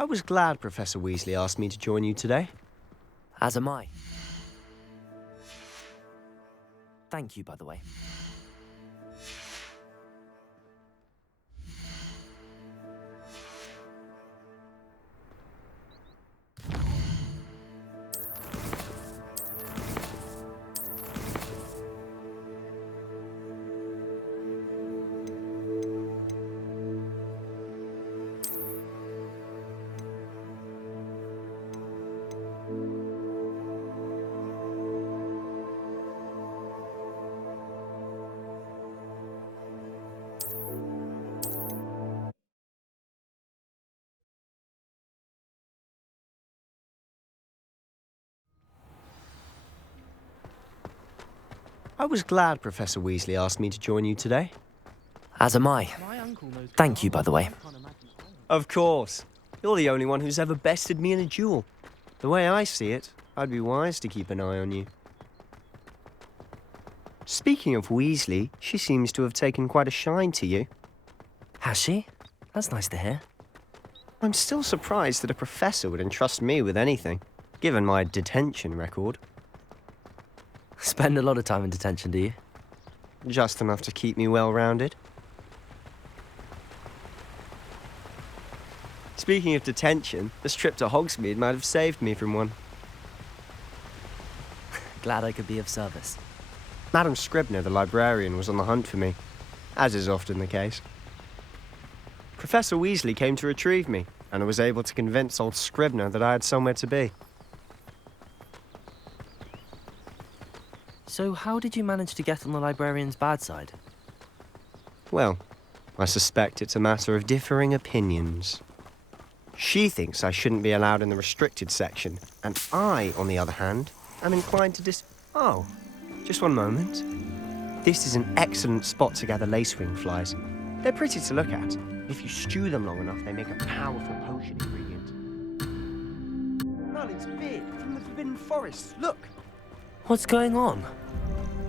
I was glad Professor Weasley asked me to join you today. As am I. Thank you, by the way. I was glad Professor Weasley asked me to join you today. As am I. Thank you, by the way. Of course. You're the only one who's ever bested me in a duel. The way I see it, I'd be wise to keep an eye on you. Speaking of Weasley, she seems to have taken quite a shine to you. Has she? That's nice to hear. I'm still surprised that a professor would entrust me with anything, given my detention record. Spend a lot of time in detention, do you? Just enough to keep me well-rounded. Speaking of detention, this trip to Hogsmeade might have saved me from one. Glad I could be of service. Madam Scribner, the librarian, was on the hunt for me, as is often the case. Professor Weasley came to retrieve me, and I was able to convince old Scribner that I had somewhere to be. So how did you manage to get on the librarian's bad side? Well, I suspect it's a matter of differing opinions. She thinks I shouldn't be allowed in the restricted section, and I, on the other hand, am inclined to Oh, just one moment. This is an excellent spot to gather lacewing flies. They're pretty to look at. If you stew them long enough, they make a powerful potion ingredient. Merlin's beard from the Forbidden Forest. Look! What's going on?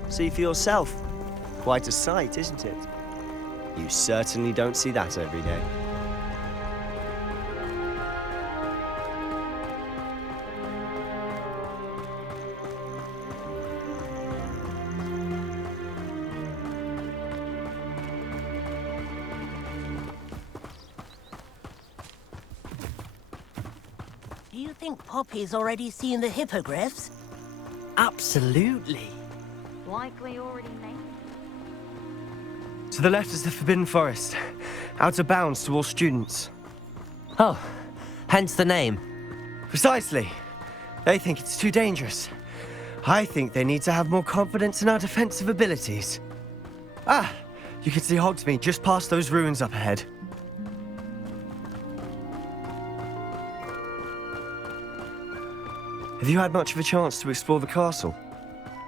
See for yourself. Quite a sight, isn't it? You certainly don't see that every day. Do you think Poppy's already seen the hippogriffs? Absolutely. Likely already made. To the left is the Forbidden Forest. Out of bounds to all students. Oh, hence the name. Precisely. They think it's too dangerous. I think they need to have more confidence in our defensive abilities. Ah, you can see Hogsmeade just past those ruins up ahead. Have you had much of a chance to explore the castle?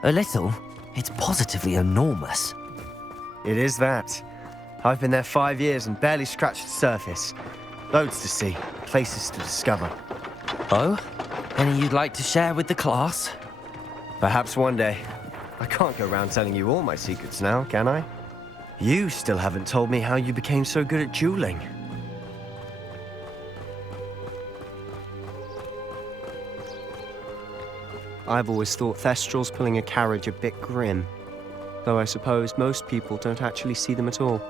A little. It's positively enormous. It is that. I've been there 5 years and barely scratched the surface. Loads to see, places to discover. Oh? Any you'd like to share with the class? Perhaps one day. I can't go around telling you all my secrets now, can I? You still haven't told me how you became so good at dueling. I've always thought Thestrals pulling a carriage a bit grim. Though I suppose most people don't actually see them at all.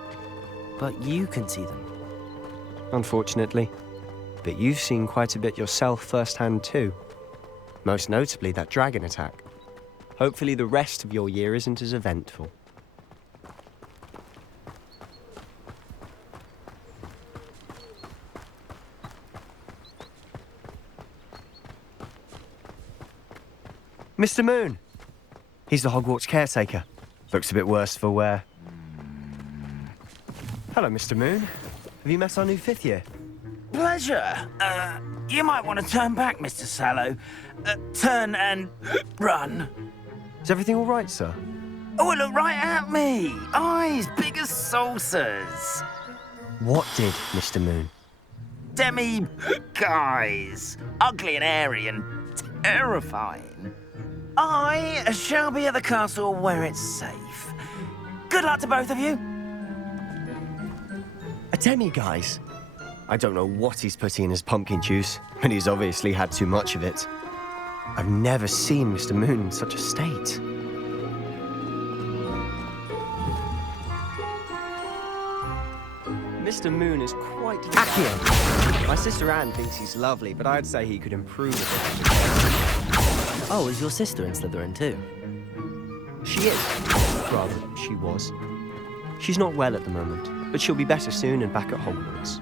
But you can see them. Unfortunately. But you've seen quite a bit yourself firsthand too. Most notably that dragon attack. Hopefully the rest of your year isn't as eventful. Mr. Moon! He's the Hogwarts caretaker. Looks a bit worse for wear. Hello, Mr. Moon. Have you met our new fifth year? Pleasure. You might want to turn back, Mr. Sallow. Turn and run. Is everything all right, sir? Oh, look right at me. Eyes big as saucers. What did, Mr. Moon? Guys. Ugly and airy and terrifying. I shall be at the castle where it's safe. Good luck to both of you. A demiguise? I don't know what he's putting in his pumpkin juice, but he's obviously had too much of it. I've never seen Mr. Moon in such a state. Mr. Moon is quite Accio. My sister Anne thinks he's lovely, but I'd say he could improve a bit. Oh, is your sister in Slytherin too? She is. Rather, she was. She's not well at the moment, but she'll be better soon and back at Hogwarts.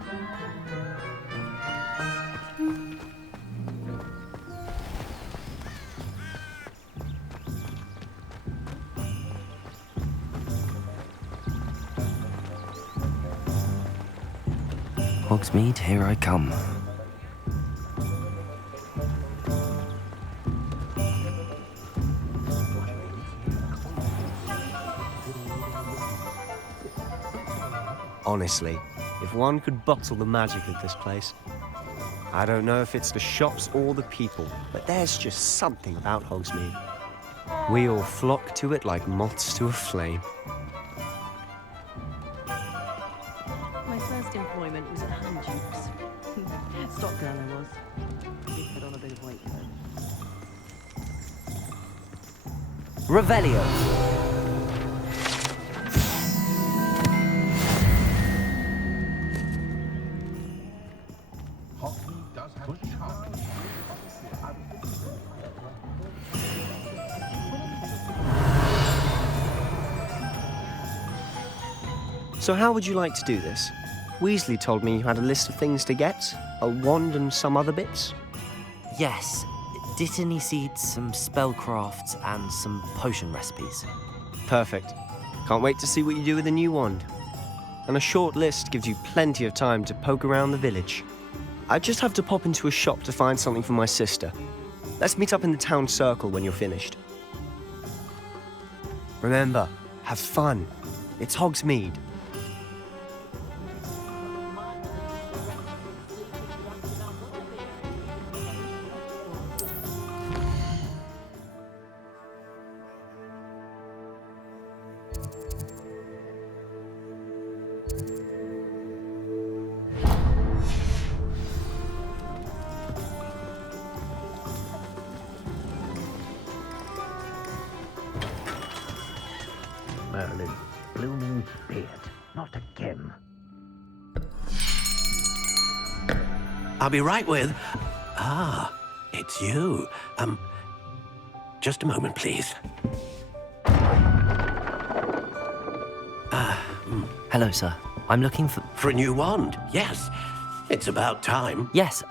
Hogsmeade, here I come. Honestly, if one could bottle the magic of this place. I don't know if it's the shops or the people, but there's just something about Hogsmeade. We all flock to it like moths to a flame. My first employment was at Hand Dukes. Stock girl I was. Did put on a bit of weight though. Revelio. So how would you like to do this? Weasley told me you had a list of things to get, a wand and some other bits. Yes. Dittany seeds, some spellcrafts, and some potion recipes. Perfect. Can't wait to see what you do with the new wand. And a short list gives you plenty of time to poke around the village. I just have to pop into a shop to find something for my sister. Let's meet up in the town circle when you're finished. Remember, have fun. It's Hogsmeade. Merlin, blooming beard, not again. I'll be right with... it's you. Just a moment, please. Hello, sir. I'm looking for... For a new wand, yes. It's about time. Yes,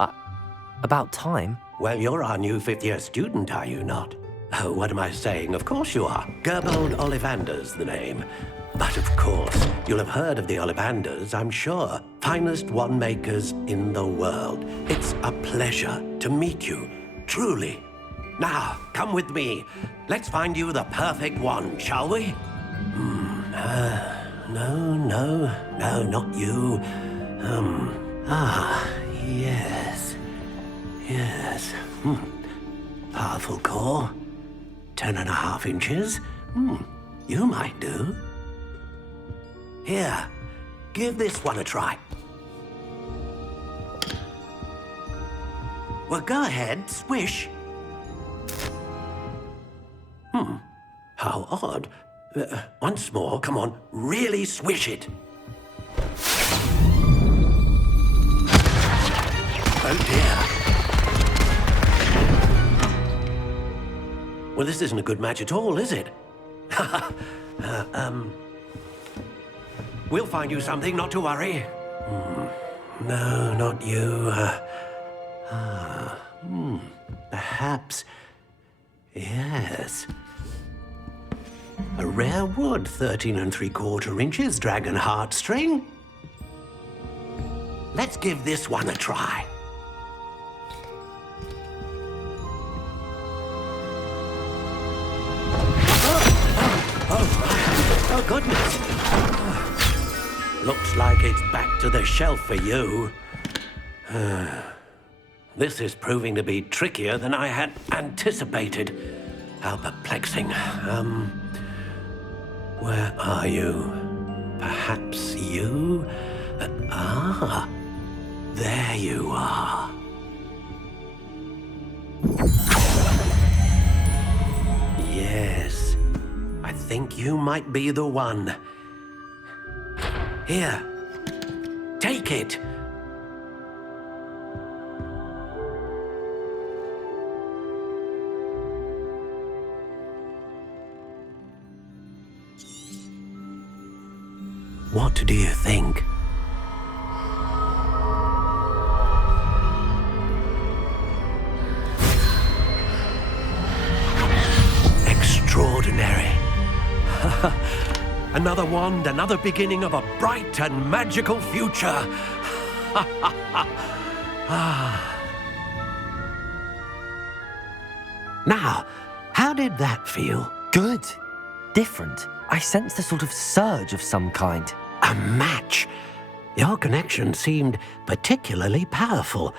about time. Well, you're our new fifth-year student, are you not? Oh, what am I saying? Of course you are. Gerbold Ollivander's the name. But of course, you'll have heard of the Ollivanders, I'm sure. Finest wand makers in the world. It's a pleasure to meet you, truly. Now, come with me. Let's find you the perfect wand, shall we? No, not you. Yes. Powerful core. 10.5 inches. You might do. Here, give this one a try. Well, go ahead, swish. How odd. Once more, come on, really swish it. Oh dear. Well, this isn't a good match at all, is it? We'll find you something, not to worry. No, not you. Perhaps. Yes. A rare wood, 13 3/4 inches, dragon heartstring. Let's give this one a try. Oh, goodness. Looks like it's back to the shelf for you. This is proving to be trickier than I had anticipated. How perplexing. Where are you? Perhaps you? There you are. Yes, I think you might be the one. Here, take it. What do you think? Extraordinary. Another wand, another beginning of a bright and magical future. Now, how did that feel? Good. Different. I sensed a sort of surge of some kind. A match. Your connection seemed particularly powerful.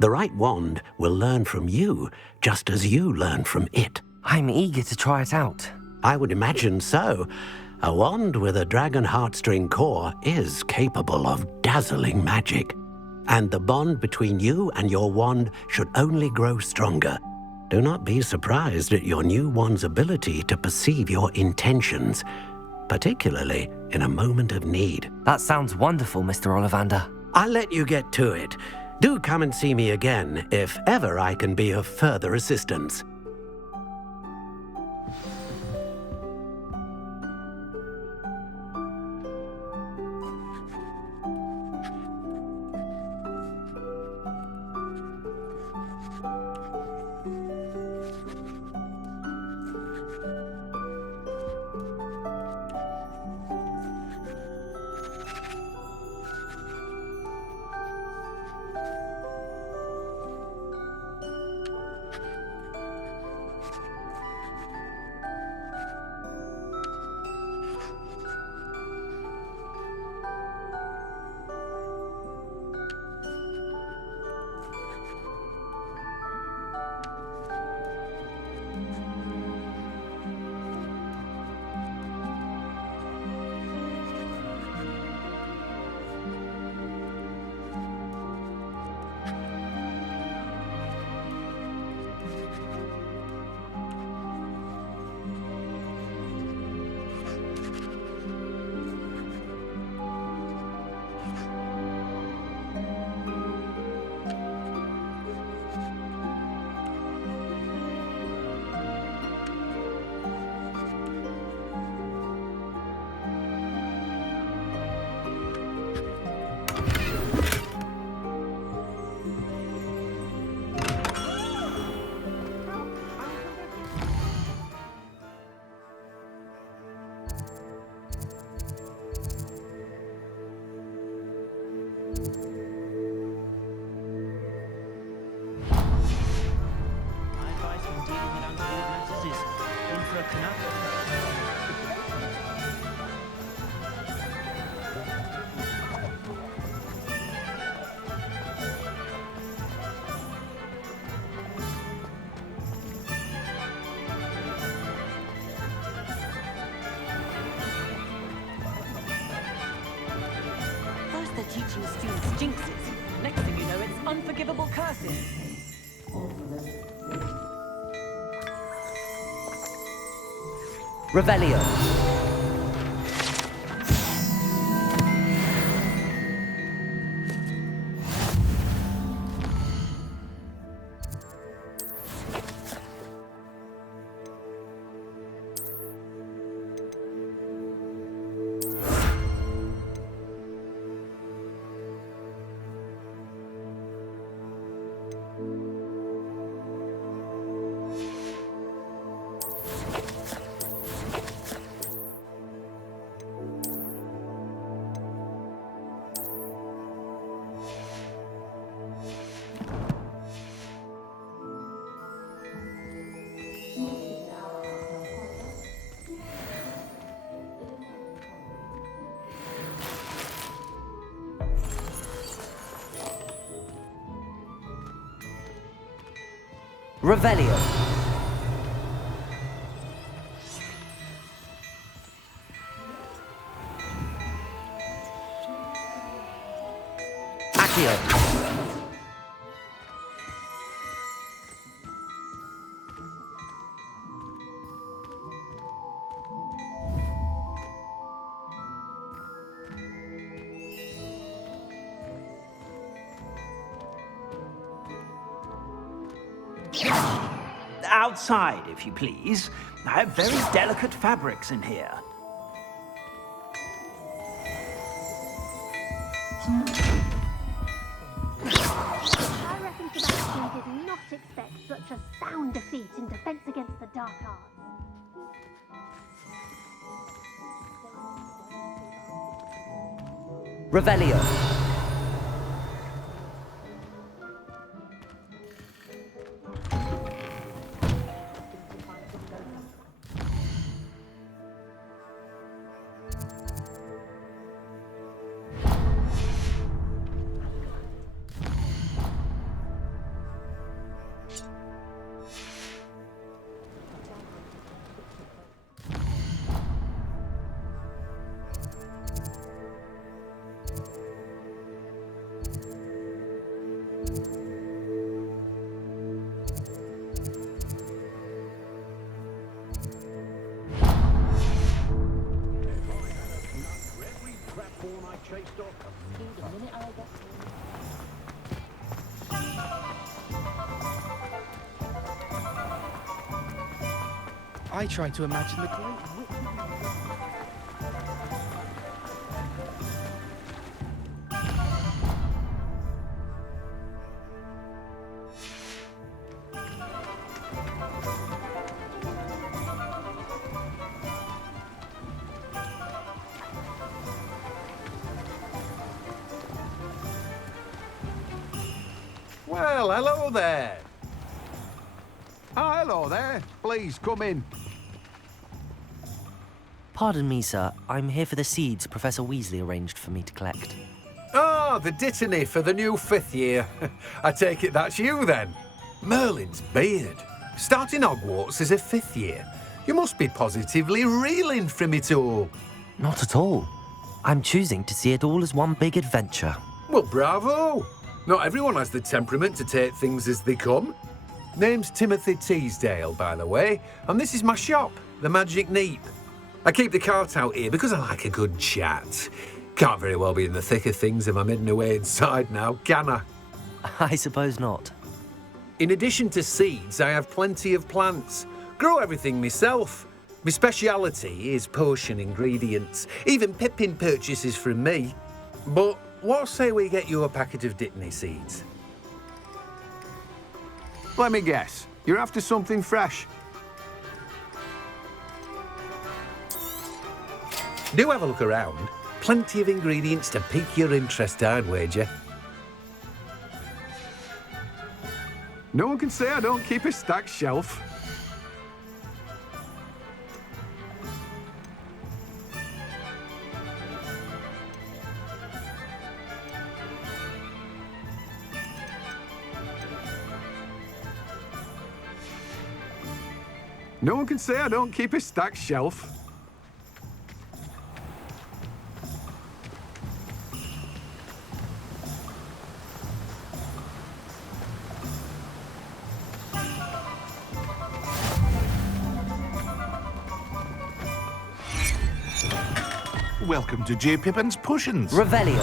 The right wand will learn from you, just as you learn from it. I'm eager to try it out. I would imagine so. A wand with a dragon heartstring core is capable of dazzling magic. And the bond between you and your wand should only grow stronger. Do not be surprised at your new wand's ability to perceive your intentions, particularly in a moment of need. That sounds wonderful, Mr. Ollivander. I'll let you get to it. Do come and see me again if ever I can be of further assistance. First they're teaching students jinxes. Next thing you know, it's unforgivable curses. Revelio. Revelio. Accio. Outside, if you please. I have very delicate fabrics in here. I reckon Sebastian did not expect such a sound defeat in defense against the dark arts. Revelio. I try to imagine the great wit. Well, hello there. Hello there. Please, come in. Pardon me, sir. I'm here for the seeds Professor Weasley arranged for me to collect. Ah, the dittany for the new 5th year. I take it that's you, then. Merlin's beard. Starting Hogwarts as a 5th year. You must be positively reeling from it all. Not at all. I'm choosing to see it all as one big adventure. Well, bravo. Not everyone has the temperament to take things as they come. Name's Timothy Teasdale, by the way, and this is my shop, the Magic Neep. I keep the cart out here because I like a good chat. Can't very well be in the thick of things if I'm hidden away inside now, can I? I suppose not. In addition to seeds, I have plenty of plants. Grow everything myself. My speciality is potion ingredients. Even Pippin purchases from me. But what say we get you a packet of Dittany seeds? Let me guess. You're after something fresh. Do have a look around. Plenty of ingredients to pique your interest, I'd wager. No one can say I don't keep a stacked shelf. No one can say I don't keep a stacked shelf. Welcome to J. Pippin's Potions. Revelio.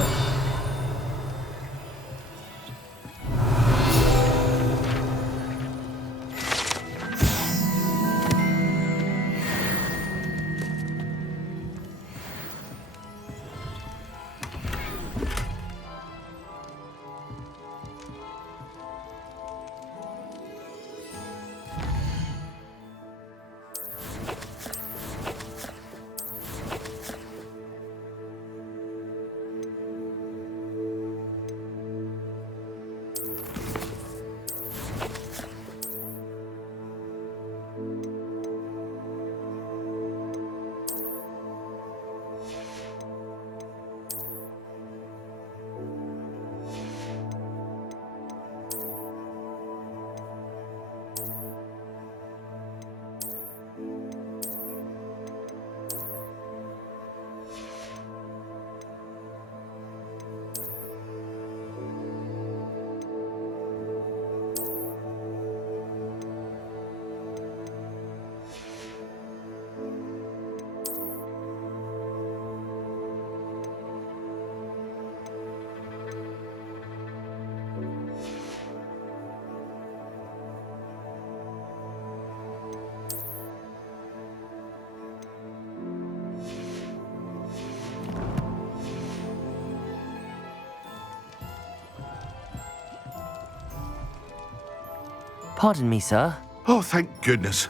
Pardon me, sir. Oh, thank goodness.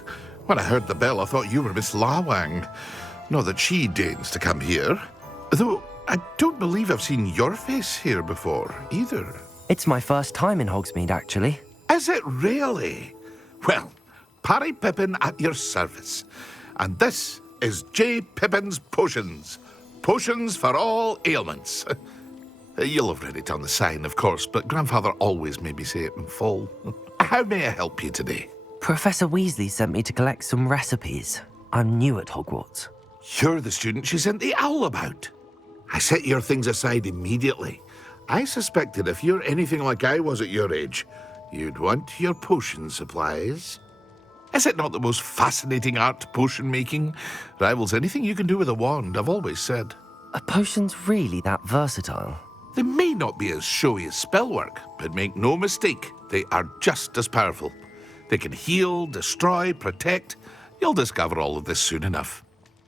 When I heard the bell, I thought you were Miss Lawang. Not that she deigns to come here. Though I don't believe I've seen your face here before, either. It's my first time in Hogsmeade, actually. Is it really? Well, Parry Pippin at your service. And this is J. Pippin's Potions. Potions for all ailments. You'll have read it on the sign, of course, but Grandfather always made me say it in full. How may I help you today? Professor Weasley sent me to collect some recipes. I'm new at Hogwarts. You're the student she sent the owl about. I set your things aside immediately. I suspected if you're anything like I was at your age, you'd want your potion supplies. Is it not the most fascinating art, potion making? Rivals anything you can do with a wand, I've always said. Are potions really that versatile? They may not be as showy as spellwork, but make no mistake, they are just as powerful. They can heal, destroy, protect. You'll discover all of this soon enough.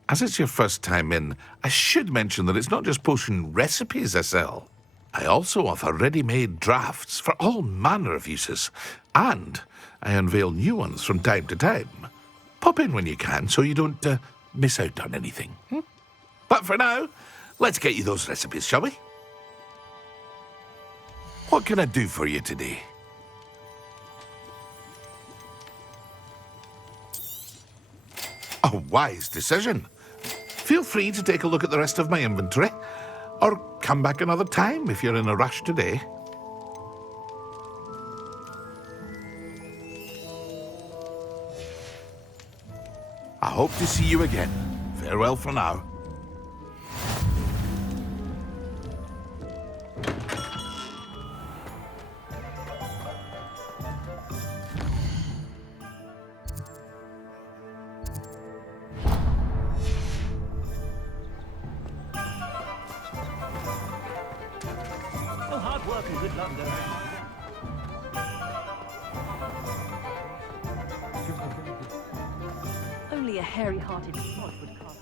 As it's your first time in, I should mention that it's not just potion recipes I sell. I also offer ready-made drafts for all manner of uses, and I unveil new ones from time to time. Pop in when you can so you don't miss out on anything. But for now, let's get you those recipes, shall we? What can I do for you today? A wise decision. Feel free to take a look at the rest of my inventory, or come back another time if you're in a rush today. I hope to see you again. Farewell for now. Oh, hard work and good luck, though. Only a hairy-hearted sod would cast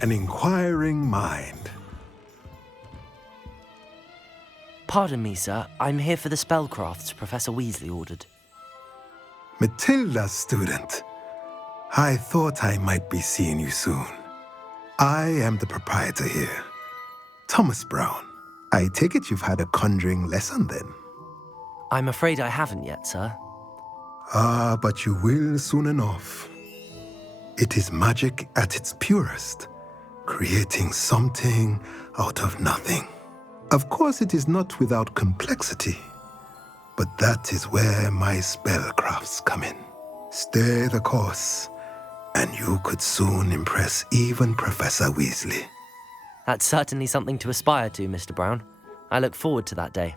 An inquiring mind. Pardon me, sir. I'm here for the spellcrafts Professor Weasley ordered. Matilda's student. I thought I might be seeing you soon. I am the proprietor here, Thomas Brown. I take it you've had a conjuring lesson then? I'm afraid I haven't yet, sir. Ah, but you will soon enough. It is magic at its purest, creating something out of nothing. Of course, it is not without complexity, but that is where my spellcrafts come in. Stay the course, and you could soon impress even Professor Weasley. That's certainly something to aspire to, Mr. Brown. I look forward to that day.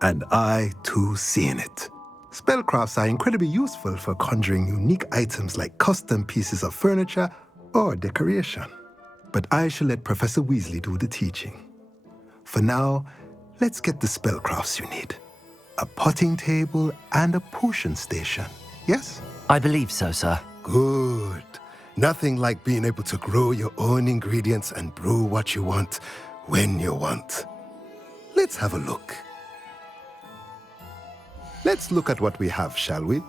And I, too, seeing it. Spellcrafts are incredibly useful for conjuring unique items like custom pieces of furniture or decoration. But I shall let Professor Weasley do the teaching. For now, let's get the spellcrafts you need. A potting table and a potion station, yes? I believe so, sir. Good. Nothing like being able to grow your own ingredients and brew what you want when you want. Let's have a look. Let's look at what we have, shall we?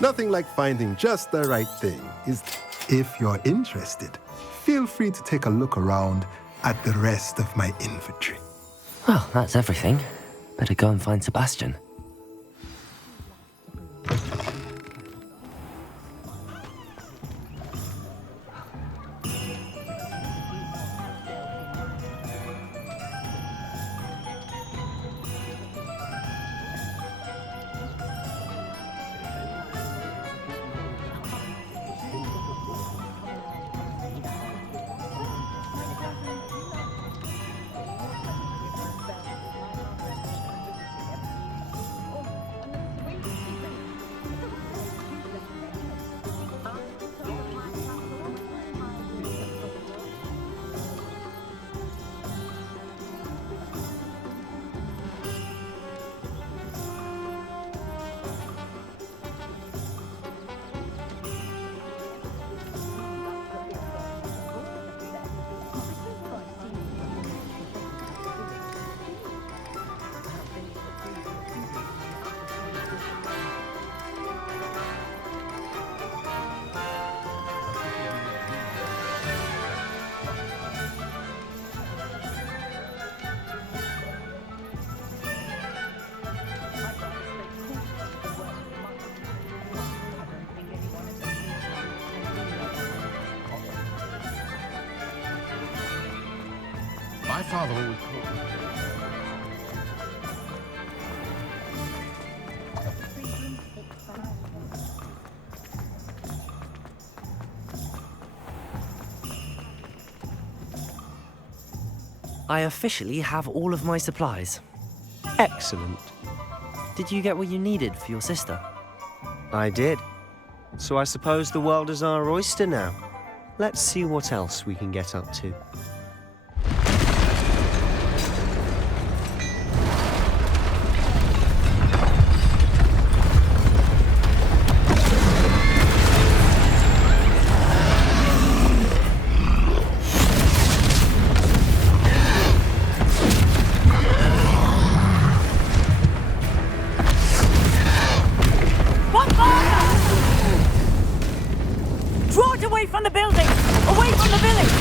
Nothing like finding just the right thing, is if you're interested, feel free to take a look around at the rest of my inventory. Well, that's everything. Better go and find Sebastian. My father always called me. I officially have all of my supplies. Excellent. Did you get what you needed for your sister? I did. So I suppose the world is our oyster now. Let's see what else we can get up to. Draw it away from the building! Away from the village!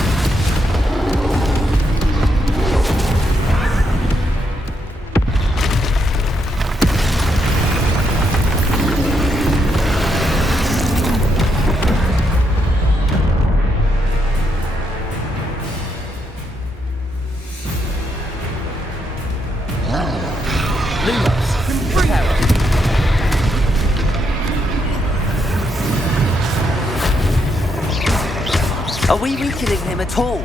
Are we weakening him at all?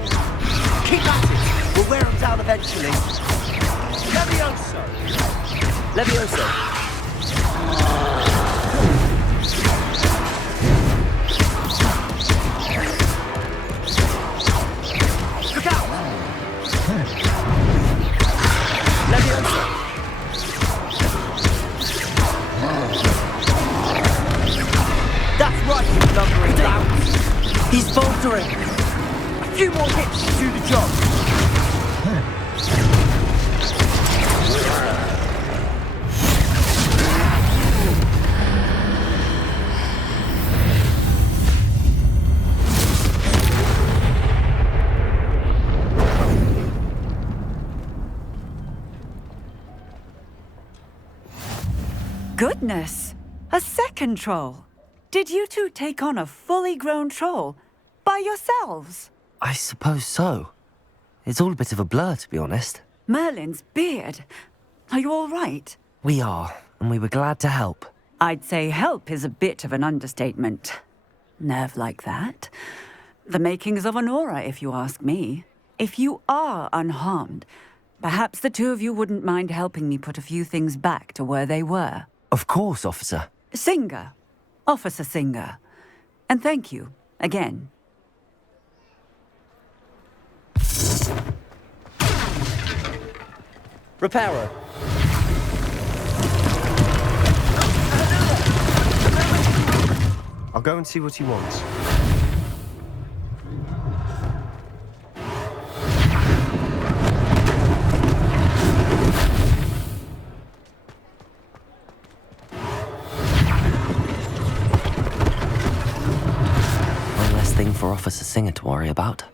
Keep at it! We'll wear him down eventually. Levioso! Levioso. Look out! Levioso. That's right, you lumbering lamps! He's faltering. A few more hits to do the job. Goodness! A second troll. Did you two take on a fully grown troll by yourselves? I suppose so. It's all a bit of a blur, to be honest. Merlin's beard. Are you all right? We are, and we were glad to help. I'd say help is a bit of an understatement. Nerve like that. The makings of an aura, if you ask me. If you are unharmed, perhaps the two of you wouldn't mind helping me put a few things back to where they were. Of course, officer. Singer. Officer Singer. And thank you, again. Reparo. I'll go and see what he wants. One less thing for Officer Singer to worry about.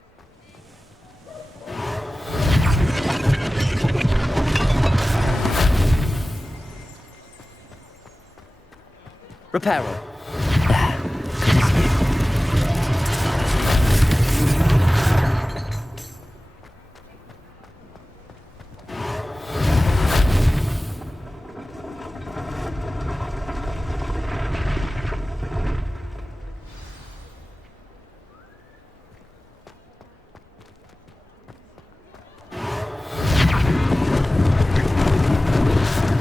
Reparo.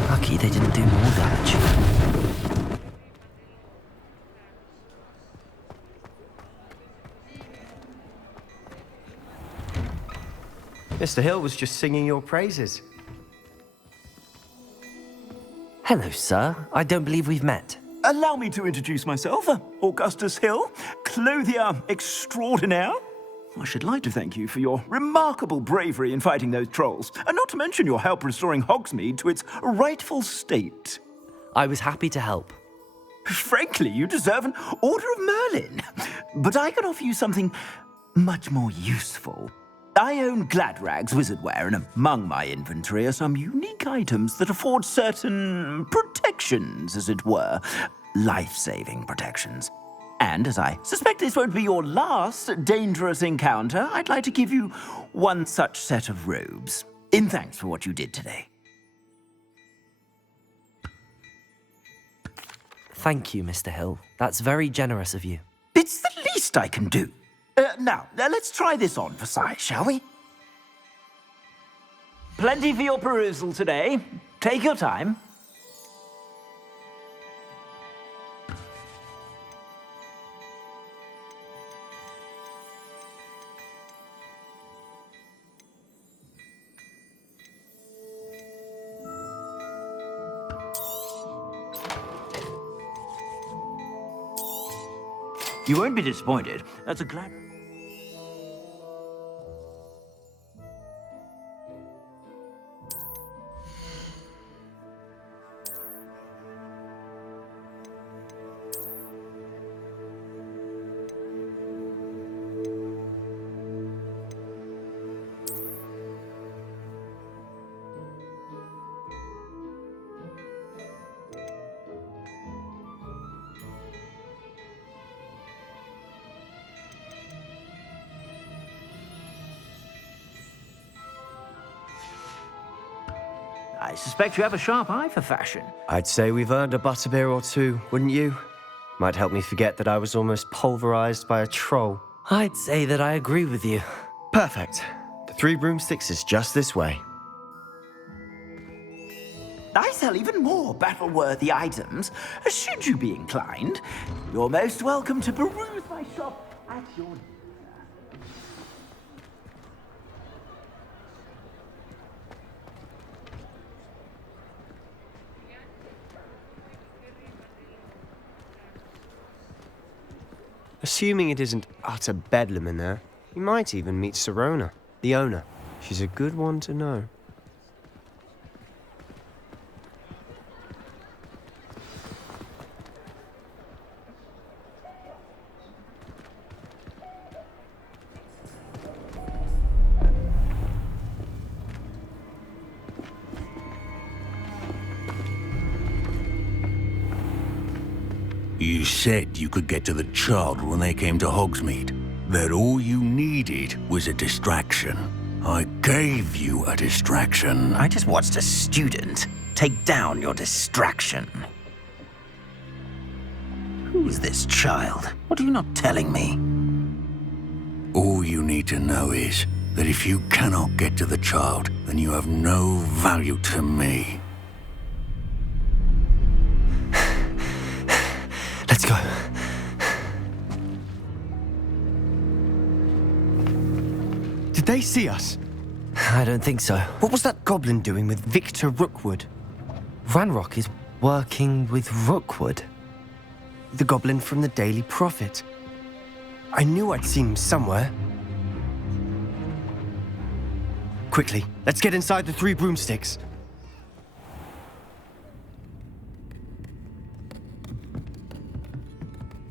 Lucky they didn't do more damage. Mr. Hill was just singing your praises. Hello, sir. I don't believe we've met. Allow me to introduce myself, Augustus Hill, clothier extraordinaire. I should like to thank you for your remarkable bravery in fighting those trolls, and not to mention your help restoring Hogsmeade to its rightful state. I was happy to help. Frankly, you deserve an Order of Merlin. But I can offer you something much more useful. I own Gladrag's wizardware, and among my inventory are some unique items that afford certain protections, as it were. Life-saving protections. And as I suspect this won't be your last dangerous encounter, I'd like to give you one such set of robes, in thanks for what you did today. Thank you, Mr. Hill. That's very generous of you. It's the least I can do. Now, let's try this on for size, shall we? Plenty for your perusal today. Take your time. You won't be disappointed. That's a glad... I suspect you have a sharp eye for fashion. I'd say we've earned a butterbeer or two, wouldn't you? Might help me forget that I was almost pulverized by a troll. I'd say that I agree with you. Perfect. The 3 broomsticks is just this way. I sell even more battle-worthy items. Should you be inclined, you're most welcome to peruse my shop at your leisure. Assuming it isn't utter bedlam in there, you might even meet Sirona, the owner. She's a good one to know. You said you could get to the child when they came to Hogsmeade. That all you needed was a distraction. I gave you a distraction. I just watched a student take down your distraction. Who's this child? What are you not telling me? All you need to know is that if you cannot get to the child, then you have no value to me. Let's go. Did they see us? I don't think so. What was that goblin doing with Victor Rookwood? Ranrock is working with Rookwood. The goblin from the Daily Prophet. I knew I'd seen him somewhere. Quickly, let's get inside the 3 broomsticks.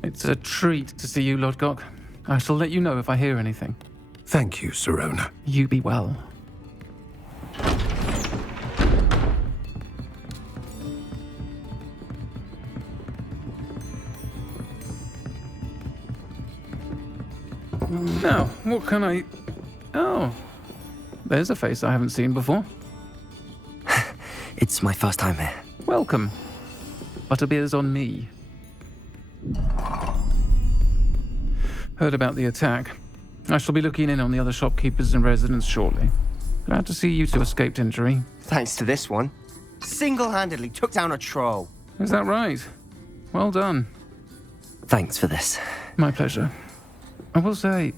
It's a treat to see you, Lodgok. I shall let you know if I hear anything. Thank you, Sirona. You be well. Now, what can I... Oh, there's a face I haven't seen before. It's my first time here. Welcome. Butterbeer's on me. Heard about the attack. I shall be looking in on the other shopkeepers and residents shortly. Glad to see you two escaped injury. Thanks to this one. Single-handedly took down a troll. Is that right? Well done. Thanks for this. My pleasure. I will say,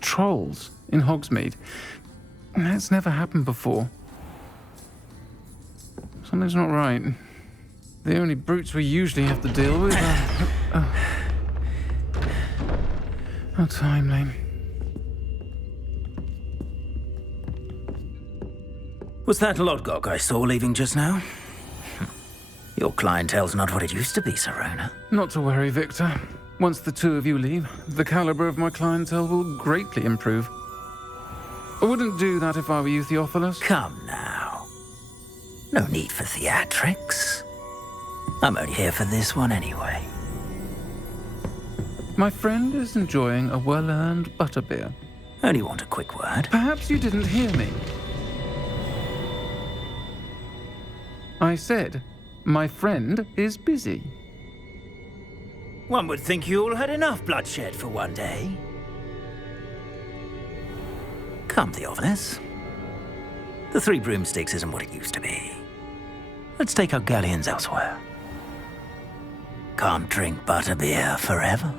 trolls in Hogsmeade. That's never happened before. Something's not right. The only brutes we usually have to deal with are... How timely. Was that Lodgok I saw leaving just now? Your clientele's not what it used to be, Sirona. Not to worry, Victor. Once the 2 of you leave, the caliber of my clientele will greatly improve. I wouldn't do that if I were you, Theophilus. Come now. No need for theatrics. I'm only here for this one anyway. My friend is enjoying a well-earned butterbeer. Only want a quick word. Perhaps you didn't hear me. I said, my friend is busy. One would think you all had enough bloodshed for one day. Come, Theophilus. The Three Broomsticks isn't what it used to be. Let's take our galleons elsewhere. Can't drink butterbeer forever.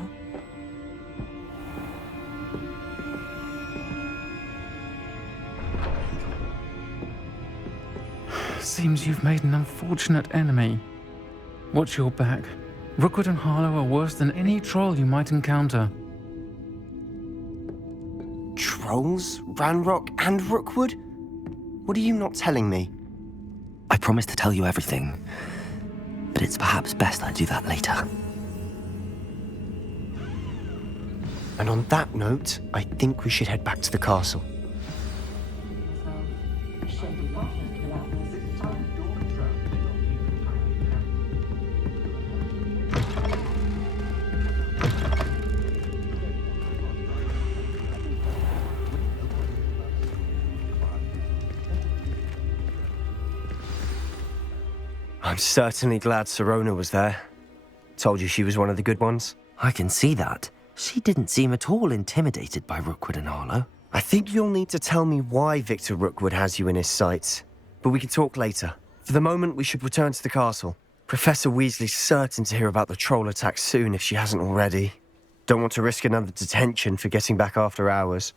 Seems you've made an unfortunate enemy. Watch your back. Rookwood and Harlow are worse than any troll you might encounter. Trolls? Ranrock and Rookwood? What are you not telling me? I promised to tell you everything, but it's perhaps best I do that later. And on that note, I think we should head back to the castle. I'm certainly glad Sirona was there. Told you she was one of the good ones. I can see that. She didn't seem at all intimidated by Rookwood and Harlow. I think you'll need to tell me why Victor Rookwood has you in his sights. But we can talk later. For the moment, we should return to the castle. Professor Weasley's certain to hear about the troll attack soon if she hasn't already. Don't want to risk another detention for getting back after hours.